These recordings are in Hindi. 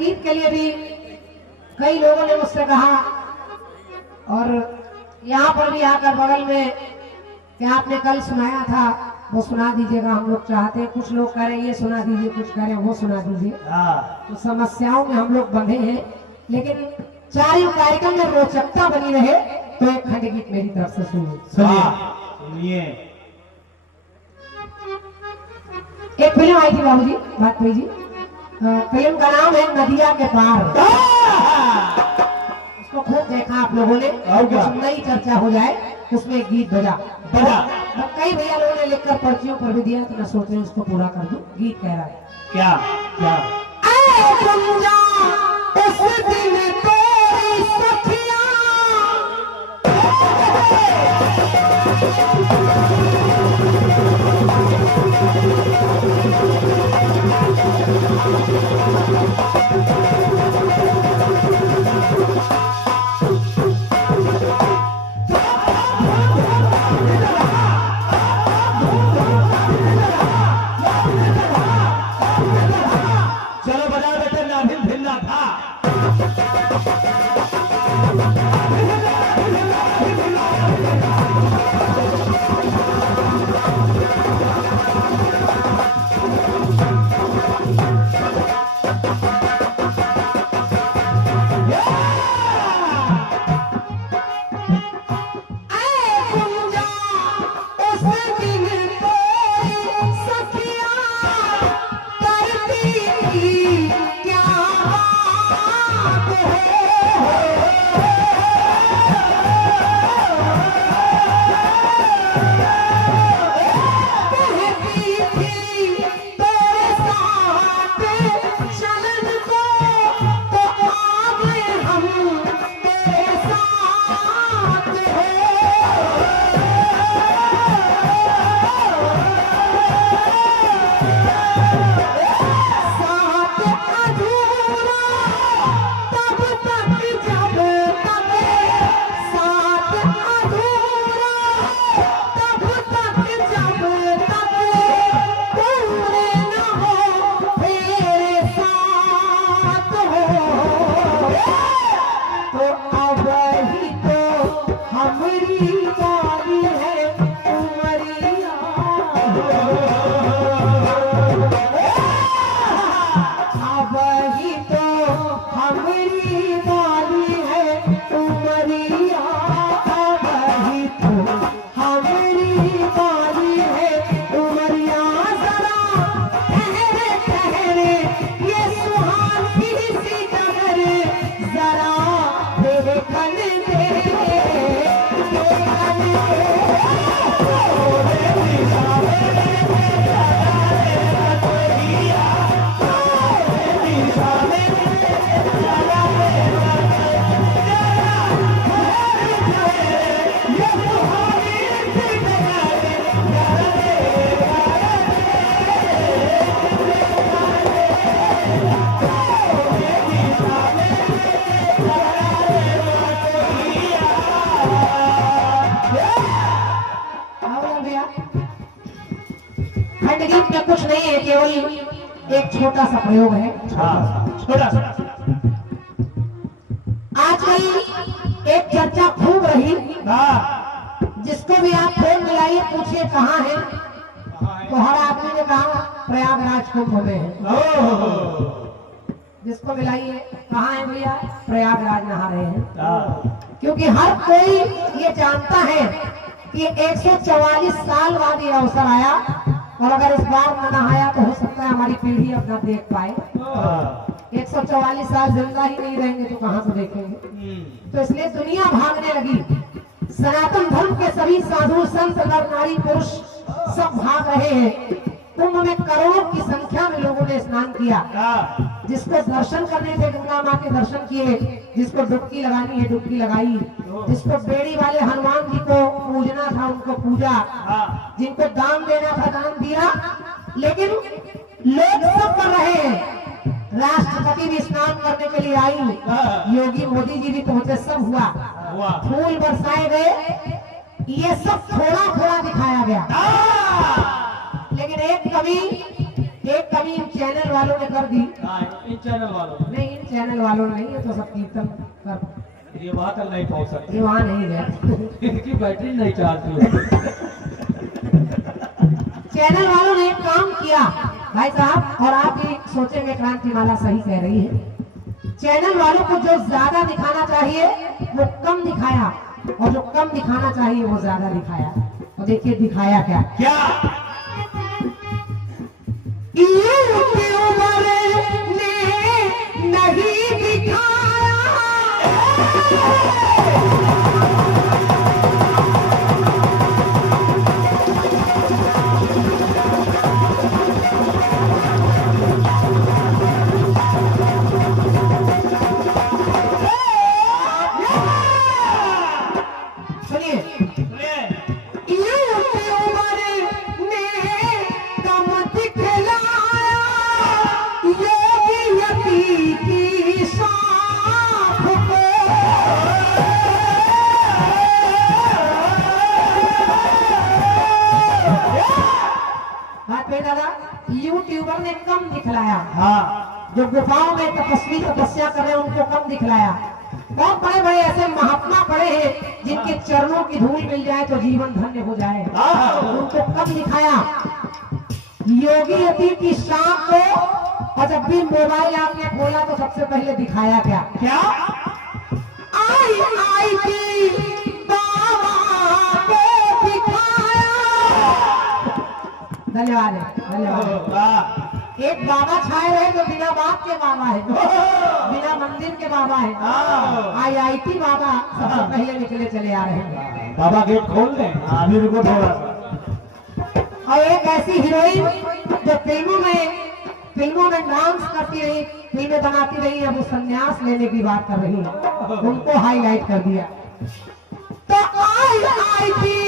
गीत के लिए भी कई लोगों ने मुझसे कहा और यहाँ पर भी आकर बगल में कि आपने कल सुनाया था वो सुना दीजिएगा, हम लोग चाहते हैं। कुछ लोग कह रहे हैं ये सुना दीजिए, कुछ कह रहे हैं वो सुना दीजिए। तो समस्याओं में हम लोग बंधे हैं, लेकिन चारों कार्यक्रम में रोचकता बनी रहे तो एक खंड गीत मेरी तरफ से सुनिए। एक फिल्म आई थी बाबूजी, वाजपेयी जी, फिल्म का नाम है नदिया के पार। उसको खूब देखा आप लोगों ने, और नई चर्चा हो जाए उसमें एक गीत बजा। कई भैया लोगों ने लिखकर पर्चियों पर भी दिया, तो मैं सोच रही हूँ उसको पूरा कर दूं। गीत कह रहा है क्या क्या उस दिन तेरी सखियां कुछ नहीं है, केवल एक छोटा सा प्रयोग है। छोटा सा। आजकल एक चर्चा खूब रही, जिसको भी आप फोन मिलाइए पूछिए कहाँ है, तो हर आदमी ने कहा प्रयागराज कुंभ में है। जिसको मिलाइए कहाँ है भैया, प्रयागराज नहा रहे हैं। क्योंकि हर कोई ये जानता है कि 144 साल बाद ये अवसर आया, और अगर इस बार न नहाया तो हो सकता है हमारी पीढ़ी अब न देख पाए। 144 साल जिंदा ही नहीं रहेंगे तो कहां से देखेंगे। तो इसलिए दुनिया भागने लगी। सनातन धर्म के सभी साधु संत नर नारी पुरुष सब भाग रहे हैं। कुंभ में करोड़ों की संख्या में लोगों ने स्नान किया। जिसको दर्शन करने थे गंगा माँ के दर्शन किए, जिसको डुबकी लगानी है डुबकी लगाई, जिसको बेड़ी वाले हनुमान जी को पूजना था उनको पूजा, जिनको दान देना था दान दिया। लेकिन लोग सब कर रहे हैं। राष्ट्रपति भी स्नान करने के लिए आई, योगी मोदी जी भी पहुंचे, सब हुआ, फूल बरसाए गए, ये सब थोड़ा थोड़ा दिखाया गया। लेकिन एक कवि एक कमी इन चैनल वालों ने कर दी। इन चैनल वालों नहीं, इन चैनल वालों ने नहीं, ये तो सब कीर्तन कर, ये वहां तक नहीं पहुंच सकते, ये वहाँ नहीं गए। इनकी बैटरी नहीं चार्ज हुई। चैनल वालों ने एक काम किया भाई साहब, और आप भी सोचेंगे क्रांति माला सही कह रही है। चैनल वालों को जो ज्यादा दिखाना चाहिए वो कम दिखाया, और जो कम दिखाना चाहिए वो ज्यादा दिखाया। और देखिए दिखाया क्या क्या? नहीं दिखाया। यूट्यूबर ने कम दिखलाया। हाँ, जो गुफाओं में तपस्वी तपस्या कर रहे हैं उनको कम दिखलाया। बहुत बड़े बड़े ऐसे महात्मा पड़े हैं जिनके चरणों की धूल मिल जाए तो जीवन धन्य हो जाए, उनको कम दिखाया। योगी अति की शाम को, और जब भी मोबाइल आपने खोला तो सबसे पहले दिखाया क्या? क्या? आई थी बाबा को दिखाया। धन्यवाद है, धन्यवाद। एक बाबा छाए रहे तो बिना बाप के बाबा है, बिना मंदिर के बाबा है। IIT बाबा सबसे पहले निकले चले आ रहे हैं। बाबा गेट खोल दें, अभी रुको थोड़ा सा। और एक ऐसी हीरोइन जो फिल्मों में डांस करती रही, फिल्में बनाती रही, अब वो संन्यास लेने की बात कर रही है, उनको हाईलाइट कर दिया। तो आई थी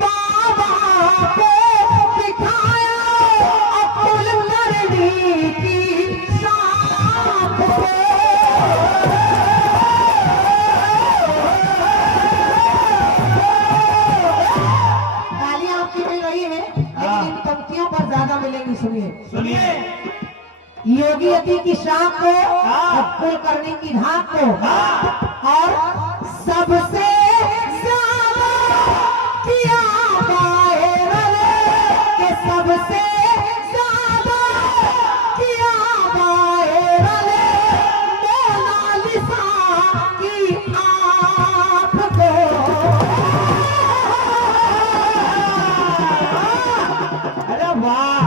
बाबा को दिखाया, अकुल करनी की साथ को। तालियां आपकी मिल रही है, लेकिन इन पंक्तियों पर ज्यादा मिलेंगी। सुनिए, योगी अति की शाम को, अकुल करनी की धाक को, और सबसे ज्यादा किया वायरल, के सबसे ज्यादा किया वायरल मोनालिसा की आँख को। अरे वाह!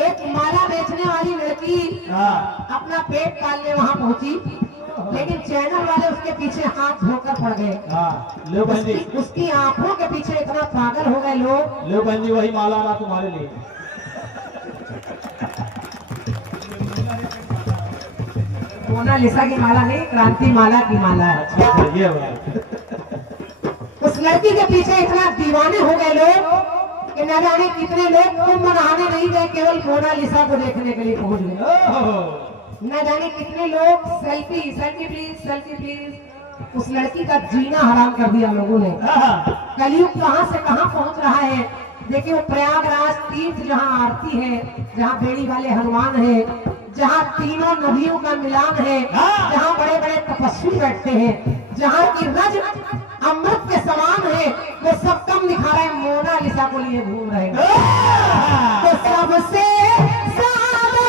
एक माला बेचने वाली लड़की अपना पेट पालने वहां पहुंची, लेकिन चैनल वाले उसके पीछे हाथ धोकर पड़ गए। लो बहन जी, उसकी आंखों के पीछे इतना पागल हो गए लोग। लो बहन जी, वही माला ना तुम्हारे लिए। मोनालिसा की माला नहीं, क्रांति माला की माला है। अच्छा, ये बात। उस लड़की के पीछे इतना दीवाने हो गए लोग कि न जाने कितने लोग कुंभ नहाने नहीं गए, केवल मोनालिसा को देखने के लिए पहुंच गए। न जाने कितने लोग सेल्फी प्लीज, उस लड़की का जीना हराम कर दिया लोगों ने। कलयुग कहां से कहां पहुंच रहा है। देखिए वो प्रयागराज तीर्थ जहां आरती है, जहां बेड़ी वाले हनुमान है, जहां तीनों नदियों का मिलान है, जहां बड़े बड़े तपस्वी बैठते हैं, जहां की रज अमृत के समान है, वो सब कम दिखा रहे हैं, मोनालिसा को लिए घूम रहे हैं। तो सबसे ज्यादा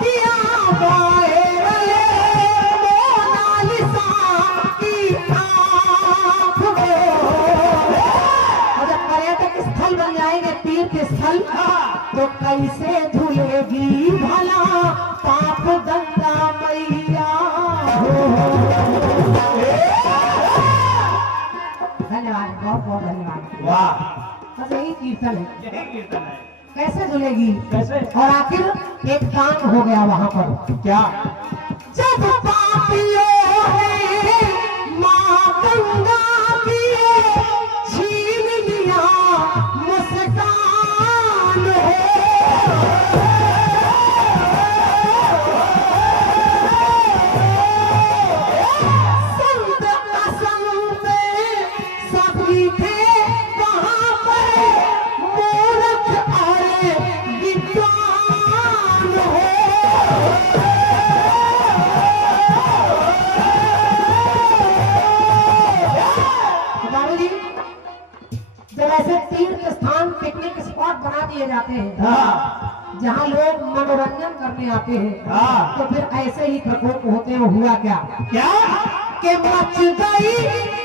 किया वायरल मोनालिसा की आँख को। और जब पर्यटक स्थल बन जाएंगे, तीर्थ स्थल, तो कैसे धुलेगी भला पाप गंगा मैया हो। धन्यवाद, बहुत बहुत धन्यवाद। वाह! बस यही कीर्तन है। यही कीर्तन है। कैसे धुलेगी? कैसे? और आखिर एक कांड हो गया वहां पर। क्या? जब पापियों ने मां गंगा की छीन लिया मुस्कान हो। संत असंत सभी थे वहां पर, मूर्ख और करने आते हैं हाँ। तो फिर ऐसे ही प्रकोप होते हैं। हुआ क्या क्या कि मच गई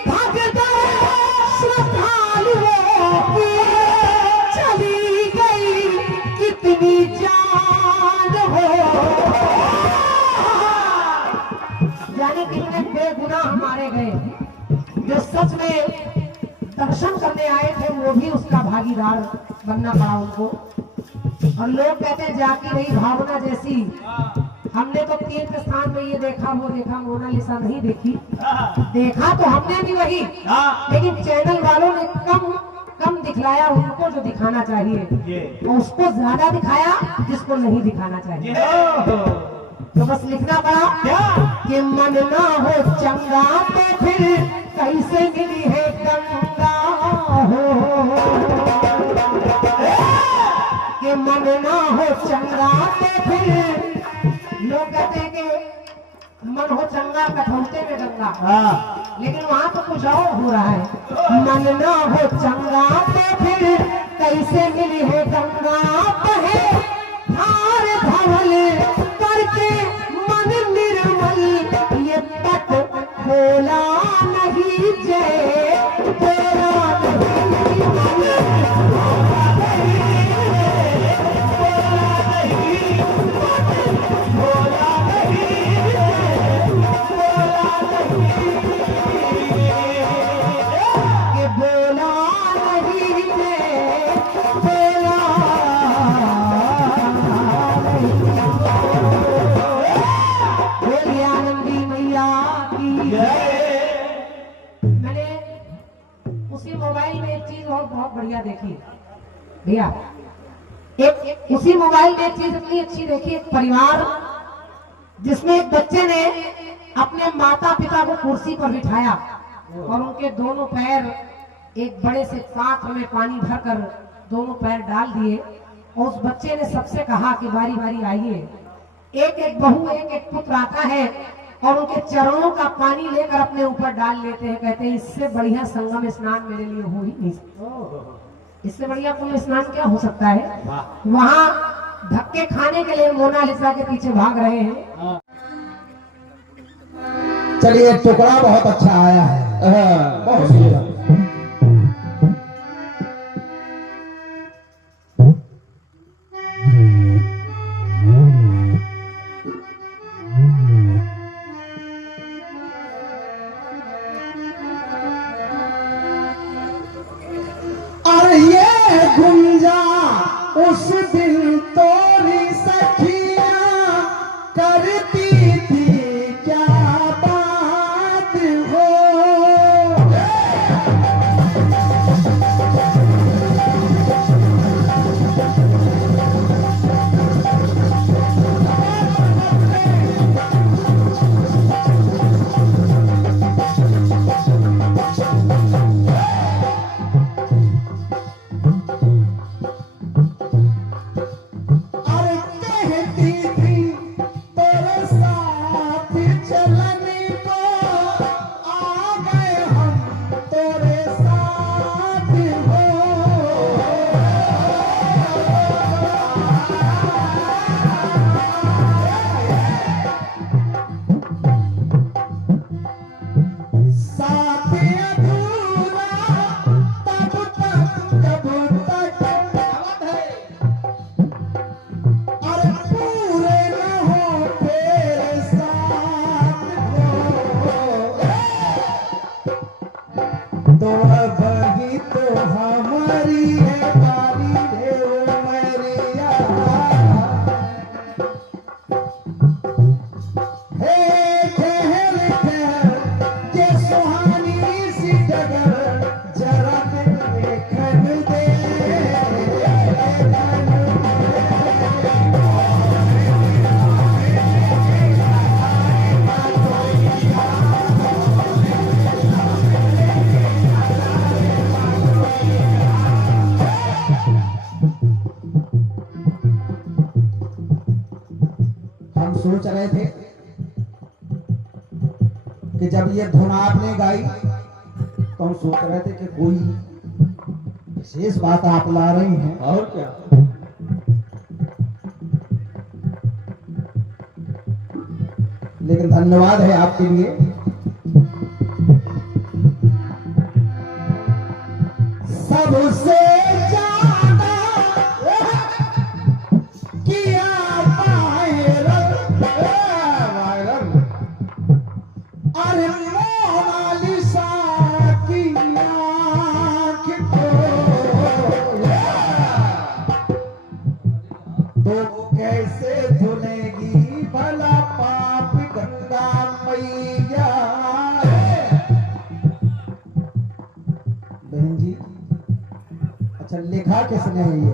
भगदड़ श्रद्धालुओं की, चली गई कितनी जान हो, यानी कितने बेगुनाह मारे गए। जो सच में दर्शन करने आए थे वो भी उसका भागीदार बनना पड़ा उनको। और लोग कहते हैं जाकी रही भावना जैसी। हमने तो तीर्थ स्थान में ये देखा वो देखा, मोनालिसा नहीं देखी। देखा तो हमने भी वही, लेकिन चैनल वालों ने कम दिखलाया उनको जो दिखाना चाहिए, और उसको ज्यादा दिखाया जिसको नहीं दिखाना चाहिए। तो बस लिखना पड़ा क्या कि मन ना हो चंगा तो फिर कैसे मिली है गंगा हो, कि मन ना हो चंगा तो फिर, लोग कहते हैं कि मन हो चंगा कठौते में गंगा, लेकिन वहां तो कुछ और हो रहा है। मन ना हो चंगा तो फिर कैसे मिली है गंगा, बहे धार धवल करके मन निर्मल, ये तट खोला नहीं जय तेरा बहुत बढ़िया देखी भैया। एक उसी मोबाइल में एक चीज इतनी अच्छी देखी, एक परिवार जिसमें एक बच्चे ने अपने माता पिता को कुर्सी पर बिठाया और उनके दोनों पैर एक बड़े से पात्र में पानी भरकर दोनों पैर डाल दिए, और उस बच्चे ने सबसे कहा कि बारी बारी आइए। एक एक बहू एक एक पुत्र आता है और उनके चरणों का पानी लेकर अपने ऊपर डाल लेते हैं। कहते हैं इससे बढ़िया संगम स्नान मेरे लिए हो ही नहीं सकता, इससे बढ़िया कोई स्नान क्या हो सकता है। वहां धक्के खाने के लिए मोनालिसा के पीछे भाग रहे हैं। चलिए टुकड़ा बहुत अच्छा आया है, बहुत सुंदर। उस दिन तोरी सखियां करती थी क्या बात हो, सोच रहे थे कि जब ये धुन आपने गाई तो हम सोच रहे थे कि कोई विशेष बात आप ला रही हैं। और क्या धन्यवाद है आपके लिए। सबसे ज्यादा किया वायरल, अरे मोनालिसा की आँख को, तो कैसे धुलेगी भला पाप गंगा मैया। बहन जी, अच्छा लिखा किसने है ये?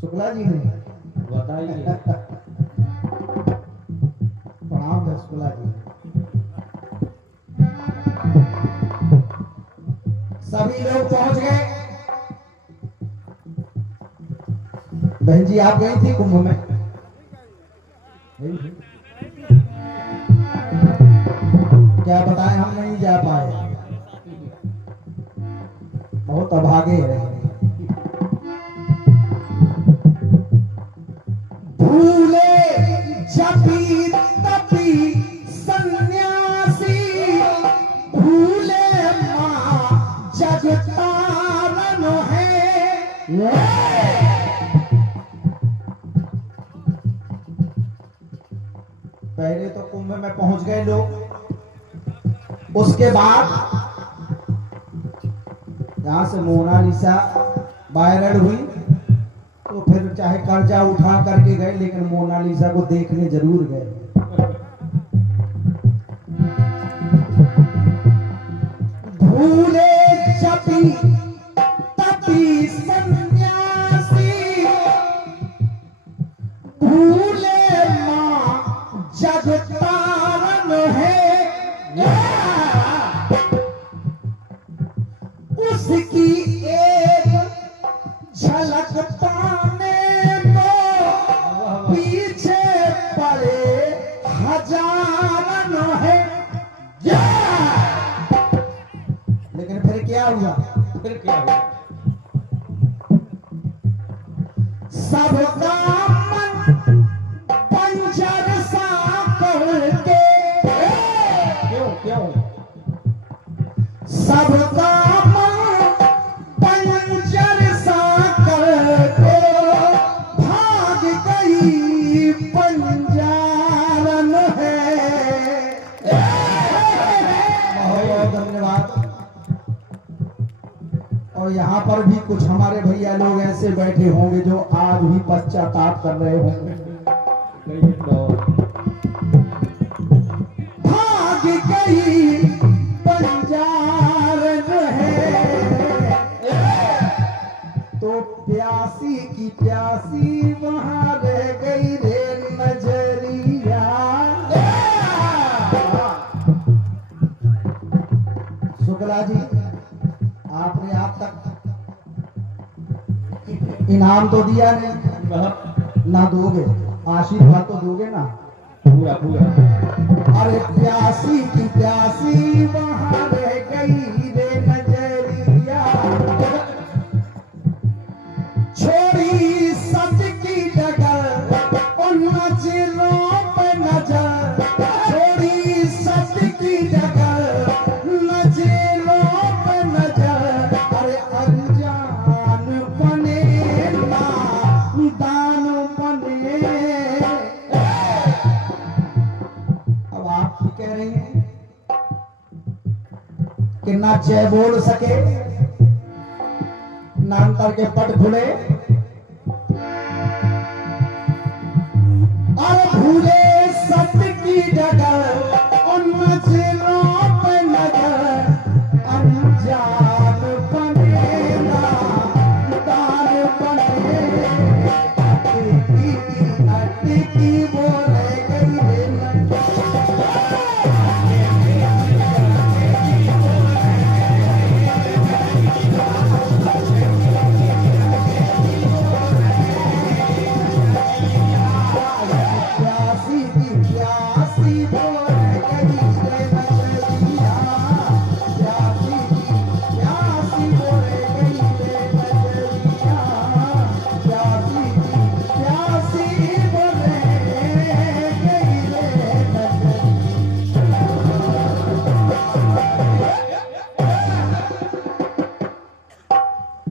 शुक्ला जी ने। बताइए। प्रणाम है शुक्ला जी। सभी लोग पहुंच गए। बहन जी आप गई थी कुंभ में? क्या बताएं, हम नहीं जा पाए, बहुत अभागे हैं। भूले जपी तपी सन्यासी, भूले माँ जगतारण है। पहले तो कुंभ में पहुंच गए लोग, उसके बाद जहां से मोनालिसा वायरल हुई तो फिर चाहे कर्जा उठा करके गए, लेकिन मोनालिसा को देखने जरूर गए। भूले जपी तपी सन्यासी, भूले माँ जगतारण है। उसकी एक झलक पाने को पीछे पड़े हजारन है। लेकिन फिर क्या हुआ? फिर क्या हुआ? सबका मन पंजर सा करके, क्यों क्यों? सबका मन पंजर सा करके भाग गई पंजारन है। बहुत धन्यवाद। और यहाँ पर भी कुछ हमारे भैया लोग ऐसे बैठे होंगे जो आज भी पश्चाताप कर रहे होंगे। भाग गई पंजारन है, तो प्यासी की प्यासी वहां रह गई रे नजरिया। शुक्ला जी आपने आप तक इनाम तो दिया नहीं ना, दोगे आशीर्वाद तो दोगे ना? पूरा पूरा। अरे प्यासी की प्यासी वहां रह गई रे नजरिया, छोड़ी सत की डगर उन नजरों पे नजर, छोड़ी सत की डगर नजरों पे नजर। अरे अनजान बने ना दान बने। अब आप भी कह रही हैं कि ना जय बोल सके ना अंतर के पट खुले, और भूले सत्य की डगर